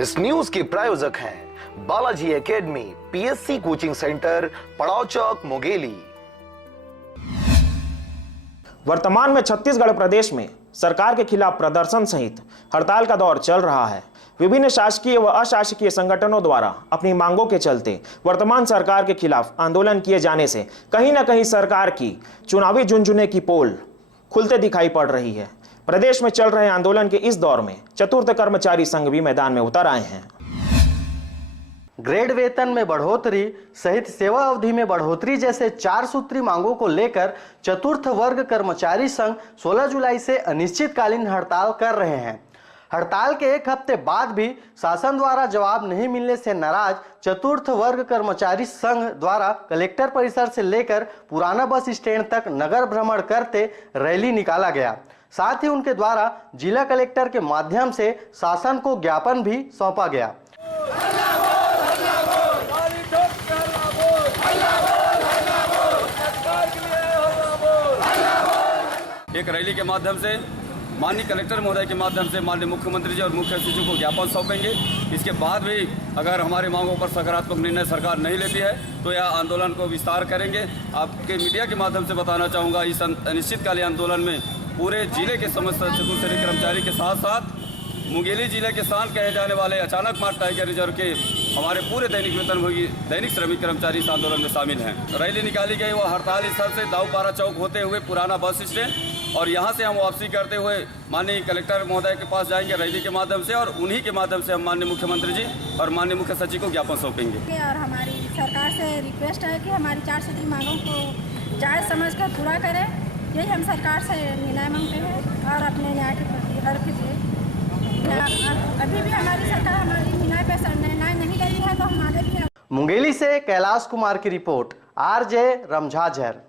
इस न्यूज के प्रायोजक हैं Balaji academy, PSC coaching centre, पड़ाव चौक, मुंगेली। वर्तमान में छत्तीसगढ़ प्रदेश में सरकार के खिलाफ प्रदर्शन सहित हड़ताल का दौर चल रहा है। विभिन्न शासकीय व अशासकीय संगठनों द्वारा अपनी मांगों के चलते वर्तमान सरकार के खिलाफ आंदोलन किए जाने से कहीं न कहीं सरकार की चुनावी झुनझुने की पोल खुलते दिखाई पड़ रही है। प्रदेश में चल रहे आंदोलन के इस दौर में चतुर्थ कर्मचारी संघ भी मैदान में उतर आए हैं। ग्रेड वेतन में बढ़ोतरी सहित सेवा अवधि में बढ़ोतरी जैसे 4 सूत्री मांगों को लेकर चतुर्थ वर्ग कर्मचारी संघ 16 जुलाई से अनिश्चितकालीन हड़ताल कर रहे हैं। हड़ताल के एक हफ्ते बाद भी शासन द्वारा जवाब नहीं मिलने से नाराज चतुर्थ वर्ग कर्मचारी संघ द्वारा कलेक्टर परिसर से लेकर पुराना बस स्टैंड तक नगर भ्रमण करते रैली निकाला गया। साथ ही उनके द्वारा जिला कलेक्टर के माध्यम से शासन को ज्ञापन भी सौंपा गया। एक रैली के माध्यम से माननीय कलेक्टर महोदय के माध्यम से माननीय मुख्यमंत्री जी और मुख्य सचिव को ज्ञापन सौंपेंगे। इसके बाद भी अगर हमारी मांगों पर सकारात्मक निर्णय सरकार नहीं लेती है तो यह आंदोलन को विस्तार करेंगे। आपके मीडिया के माध्यम से बताना चाहूँगा, इस अनिश्चितकालीन आंदोलन में पूरे जिले के समस्त चतुर्थ श्रेणी कर्मचारी के साथ साथ मुंगेली जिले के शान कहे जाने वाले अचानक मार टाइगर रिजर्व के हमारे पूरे दैनिक वेतनभोगी दैनिक श्रमिक कर्मचारी इस आंदोलन में शामिल हैं। रैली निकाली गई वो हड़ताल स्थल से दाऊपारा चौक होते हुए पुराना बस स्टैंड और यहाँ से हम वापसी करते हुए माननीय कलेक्टर महोदय के पास जाएंगे रैली के माध्यम से, और उन्हीं के माध्यम से हम माननीय मुख्यमंत्री जी और माननीय मुख्य सचिव को ज्ञापन सौंपेंगे। और हमारी सरकार से रिक्वेस्ट है कि हमारी 4 सूत्री मांगों को जायज समझ कर पूरा करें। यही हम सरकार से न्याय मांगते हैं और अपने न्याय के प्रति हर किसी अभी भी हमारी सरकार हमारी न्याय पे निर्णय नहीं ले रही है तो हमारे भी। मुंगेली से कैलाश कुमार की रिपोर्ट, आरजे रमझाझर।